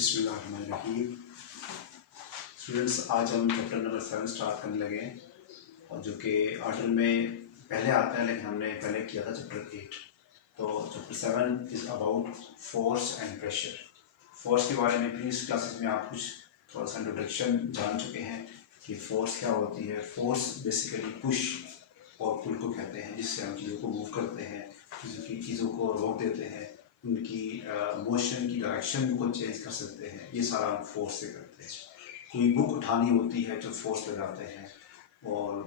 बिस्मिल्लाहिर्रहमानिर्रहीम। स्टूडेंट्स, आज हम चैप्टर नंबर 7 स्टार्ट करने लगे हैं और जो कि आर्टिकल में पहले आता है, लेकिन हमने पहले किया था चैप्टर 8। तो chapter 7 is about force and pressure. Force के बारे में प्रीवियस क्लासेस में आप कुछ थोड़ा सा इंट्रोडक्शन जान चुके हैं कि फोर्स क्या होती है। फोर्स बेसिकली पुश और पुल को कहते हैं, जिससे हम चीज़ों को मूव करते हैं, चीज़ों को रोक देते हैं, उनकी मोशन की डायरेक्शन को चेंज कर सकते हैं। ये सारा हम फोर्स से करते हैं। कोई बुक उठानी होती है जो फोर्स लगाते हैं, और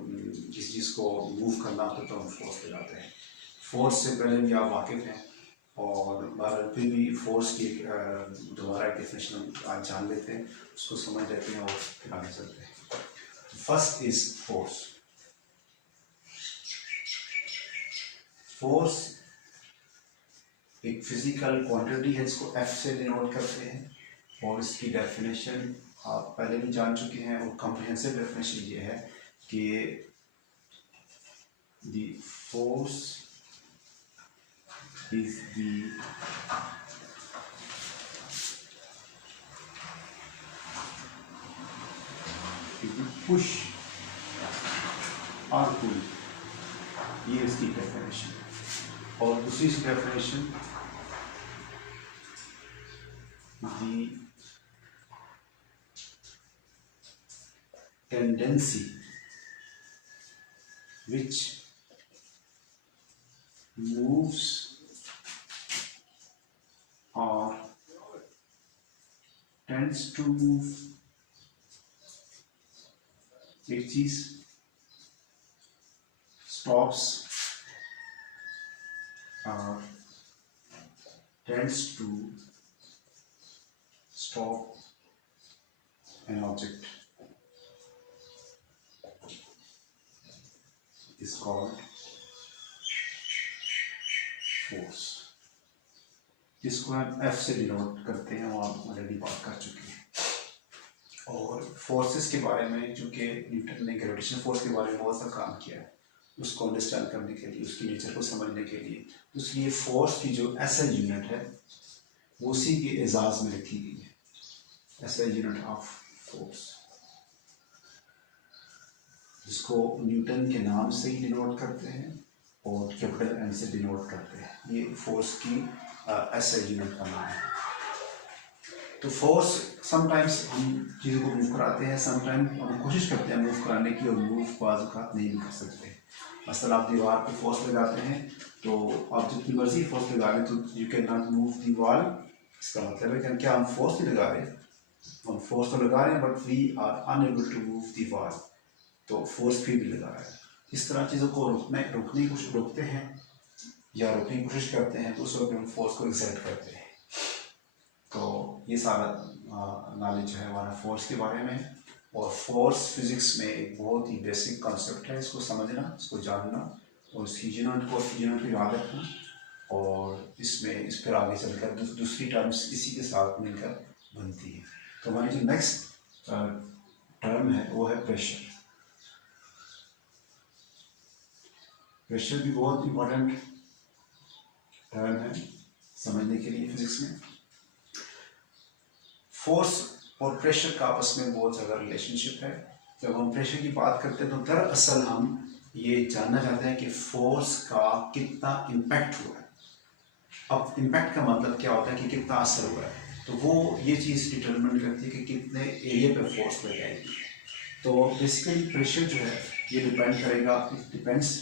किसी चीज़ को मूव करना होता है तो हम फोर्स लगाते हैं। फोर्स से पहले भी आप वाकिफ़ हैं, और फिर भी फोर्स की दोबारा एक डेफिनेशन आज जान लेते हैं, उसको समझ लेते हैं और फिर आगे चलते हैं। First is force. फोर्स एक फिजिकल क्वांटिटी है जिसको F से डिनोट करते हैं, और इसकी डेफिनेशन आप पहले भी जान चुके हैं। और कॉम्प्रिहेंसिव डेफिनेशन ये है कि the force is the push और पुल। ये इसकी डेफिनेशन। और दूसरी definition the tendency which moves or tends to move एक चीज stops or tends to stop an object is called force, जिसको हम F से डिनोट करते हैं, और हम ऑलरेडी बात कर चुके हैं। और फोर्सेस के बारे में, चूँकि न्यूटन ने ग्रेविटेशन फोर्स के बारे में बहुत सा काम किया है, उसको अंडरस्टैंड करने के लिए, उसकी नेचर को समझने के लिए, तो इसलिए फोर्स की जो SI यूनिट है वो उसी के एजाज में रखी गई है। SI यूनिट ऑफ फोर्स, जिसको न्यूटन के नाम से ही डिनोट करते हैं और कैपिटल N से डिनोट करते हैं। ये फोर्स की SI यूनिट का नाम है। तो फोर्स समटाइम्स हम चीज़ों को मूव कराते हैं, समटाइम्स हम कोशिश करते हैं मूव कराने की, और मूव बाज़ औक़ात नहीं भी कर सकते। मसलन आप दीवार पे फोर्स लगाते हैं, तो आप जितनी मर्जी फोर्स लगा लें तो you can not move the wall. इसका मतलब है कि क्या हम फोर्स नहीं लगा रहे, हम फोर्स तो लगा रहे हैं, but we are unable to move the wall. तो फोर्स फिर भी लगा रहा है। इस तरह चीज़ों को रोकते हैं या रोकने की कोशिश करते हैं, तो उस वक्त हम फोर्स को एक्सर्ट करते हैं। तो ये सारा नॉलेज जो है हमारा फोर्स के बारे में। और फोर्स फिजिक्स में एक बहुत ही बेसिक कॉन्सेप्ट है, इसको समझना, इसको जानना, और इसकी यूनिट को याद रखना, और इस पर आगे चलकर दूसरी टर्म्स इसी के साथ मिलकर बनती है। तो हमारी जो नेक्स्ट टर्म है वो है प्रेशर। प्रेशर भी बहुत इंपॉर्टेंट टर्म है समझने के लिए फिजिक्स में। फोर्स और प्रेशर का आपस में बहुत ज़्यादा रिलेशनशिप है। जब हम प्रेशर की बात करते हैं तो दरअसल हम ये जानना चाहते हैं कि फोर्स का कितना इम्पैक्ट हुआ है। अब इम्पैक्ट का मतलब क्या होता है कि कितना असर हुआ है, तो वो ये चीज़ डिटरमिन करती है कि कितने एरिया पे फोर्स लगाएगी। तो बेसिकली प्रेशर जो है ये डिपेंड करेगा, it depends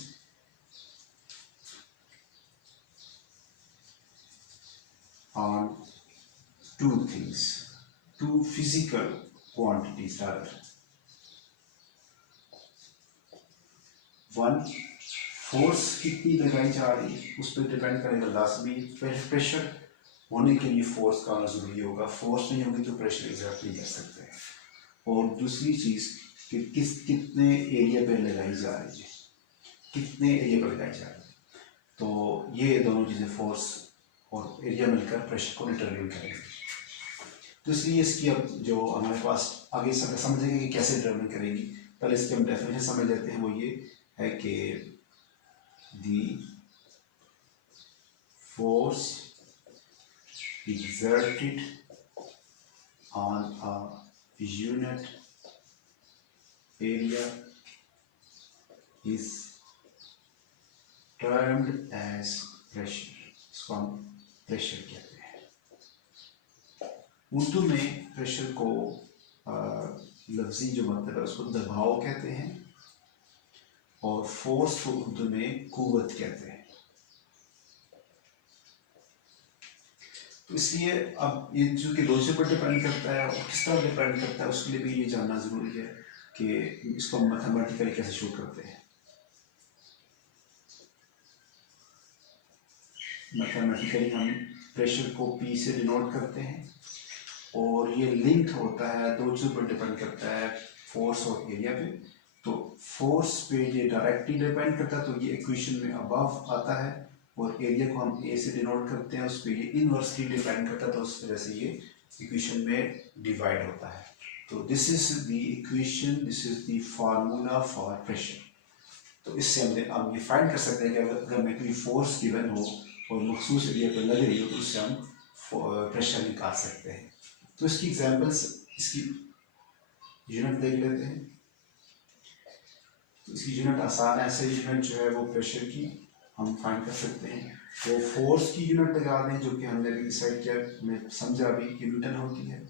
on two things, two physical quantities rather. One, force कितनी लगाई जा रही है उस पर डिपेंड करेगा। लाजमी प्रेशर होने के लिए फोर्स का आना जरूरी होगा, फोर्स नहीं होगी तो प्रेशर एग्जर्ट नहीं कर सकते। और दूसरी चीज़ कि कितने एरिया पे लगाई जा रही है, कितने एरिया पे लगाई जा रही है। तो ये दोनों चीज़ें, फोर्स और एरिया मिलकर प्रेशर को डिटरमिन करेंगे। तो इसलिए इसकी अब जो हमारे पास आगे समझेंगे कि कैसे डिटरमिन करेंगी। पहले इसकी हम डेफिनेशन समझ लेते हैं। वो ये है कि the force exerted on a unit area is termed as pressure. इसको हम प्रेशर कहते हैं। उर्दू में प्रेशर को लफ्जी जो मतलब है उसको दबाव कहते हैं और फोर्स को उर्दू में कुव्वत कहते हैं। तो इसलिए अब ये जो कि लोचे पर डिपेंड करता है और किस तरह डिपेंड करता है उसके लिए भी ये जानना ज़रूरी है कि इसको मैथमेटिकली कैसे शो करते हैं। मैथमेटिकली हम प्रेशर को P से डिनोट करते हैं और ये लिंक होता है दो चीज़ों पर डिपेंड करता है, फोर्स और एरिया पे। तो फोर्स पे ये डायरेक्टली डिपेंड करता है, तो ये इक्वेशन में अबव आता है, और एरिया को हम ए से डिनोट करते हैं, उस पर ये इनवर्सली डिपेंड करता है, तो उस वजह से ये इक्वेशन में डिवाइड होता है। तो this is the equation, this is the formula for pressure. तो इससे हम ये फाइंड कर सकते हैं कि अगर हमें कोई फोर्स गिवन हो और मखसूस एरिया पर लग रही हो तो उससे हम प्रेशर निकाल सकते हैं। तो इसकी एग्जांपल्स, इसकी यूनिट देख लेते हैं। तो इसकी यूनिट आसान है, ऐसे यूनिट जो है वो प्रेशर की हम फाइंड कर सकते हैं। वो फोर्स की यूनिट लगा दें जो कि हमने अभी डिसाइड किया, मैं समझा अभी कि न्यूटन होती है,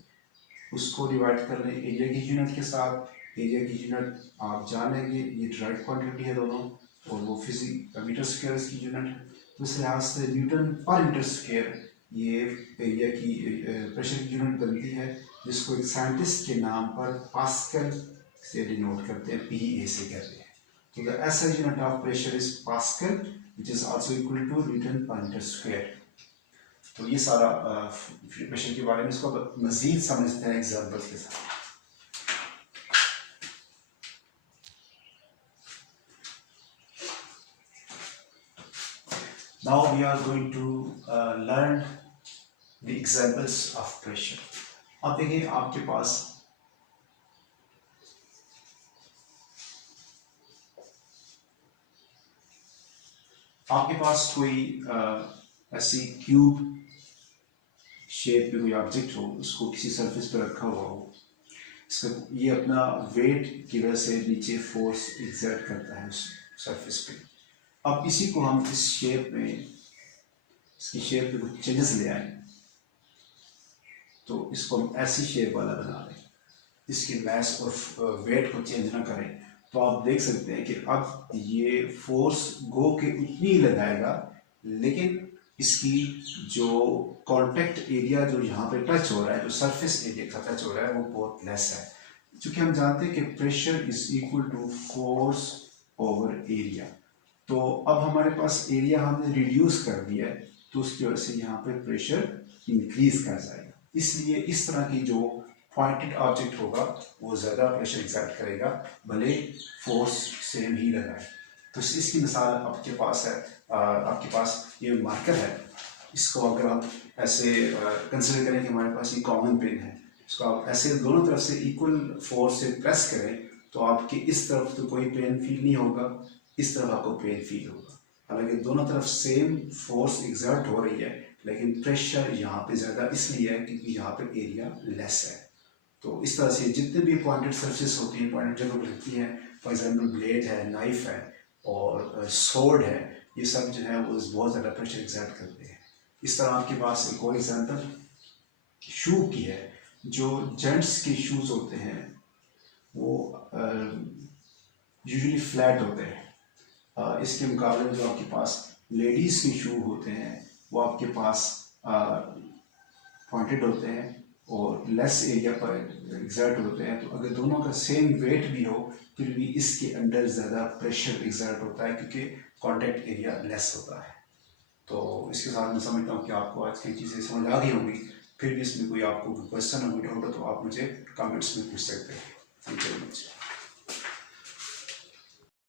उसको डिवाइड कर लें एरिया की यूनिट के साथ। एरिया की यूनिट आप जानेंगे, ये डायरेक्ट क्वांटिटी है दोनों, और वो मीटर स्क्वायर की यूनिट है। तो इस लिहाज से न्यूटन पर मीटर स्क्वायर ये एरिया की प्रेशर की यूनिट बनती है, जिसको एक साइंटिस्ट के नाम पर पास्कल से डिनोट करते हैं, PA से कहते हैं। तो the SI unit of pressure is pascal, which is also equal to newton per metre square. तो ये सारा प्रेशर के बारे में, इसको मजीद समझते हैं एग्जाम्पल्स के साथ। Now we are going to learn the examples of pressure. अब देखिए आपके पास कोई ऐसी क्यूब शेप में कोई ऑब्जेक्ट हो, उसको किसी सरफेस पर रखा हुआ हो, इसका ये अपना वेट की वजह से नीचे फोर्स एक्सर्ट करता है उस सरफेस पे। अब इसी को हम इस शेप में, इसकी शेप में कुछ चेंजेस ले आए, तो इसको हम ऐसी शेप वाला बना दें, इसकी मैस और वेट को चेंज ना करें। तो आप देख सकते हैं कि अब ये फोर्स गो के उतनी लगाएगा, लेकिन इसकी जो कांटेक्ट एरिया जो यहाँ पे टच हो रहा है, जो सरफेस एरिया का टच हो रहा है, वो बहुत लेस है। क्योंकि हम जानते हैं कि pressure is equal to force over area. तो अब हमारे पास एरिया हमने रिड्यूस कर दिया है, तो उसकी वजह से यहाँ पे प्रेशर इंक्रीज कर जाएगा। इसलिए इस तरह की जो पॉइंटेड ऑब्जेक्ट होगा वो ज़्यादा प्रेशर एक्सर्ट करेगा, भले फोर्स सेम ही लगाए। तो इसकी मिसाल आपके पास है, आपके पास ये मार्कर है, इसको अगर आप ऐसे कंसिडर करें कि हमारे पास ये कॉमन पेन है, इसको आप ऐसे दोनों तरफ से इक्वल फोर्स से प्रेस करें, तो आपके इस तरफ तो कोई पेन फील नहीं होगा, इस तरफ आपको पेन फील होगा। हालांकि दोनों तरफ सेम फोर्स एक्सर्ट हो रही है, लेकिन प्रेशर यहाँ पे ज़्यादा इसलिए है क्योंकि यहाँ पे एरिया लेस है। तो इस तरह से जितने भी पॉइंटेड सरफेस होती हैं, पॉइंटेड जगह पर लगती हैं, फॉर एग्जांपल ब्लेड है, नाइफ है और सोर्ड है, ये सब जो है वो बहुत ज़्यादा प्रेशर एक्सर्ट करते हैं। इस तरह आपके पास एक और एग्जांपल शू की है। जो जेंट्स के शूज़ होते हैं वो यूजुअली फ्लैट होते हैं। इसके मुकाबले में जो आपके पास लेडीज़ के शू होते हैं वो आपके पास पॉइंटेड होते हैं और लेस एरिया पर एक्सर्ट होते हैं। तो अगर दोनों का सेम वेट भी हो, फिर भी इसके अंदर ज़्यादा प्रेशर एक्सर्ट होता है क्योंकि कॉन्टैक्ट एरिया लेस होता है। तो इसके साथ मैं समझता हूँ कि आपको आज की चीज़ें समझ आ गई होंगी। फिर भी इसमें कोई आपको क्वेश्चन हो, डाउट हो, तो आप मुझे कमेंट्स में पूछ सकते हैं। Thank you very much.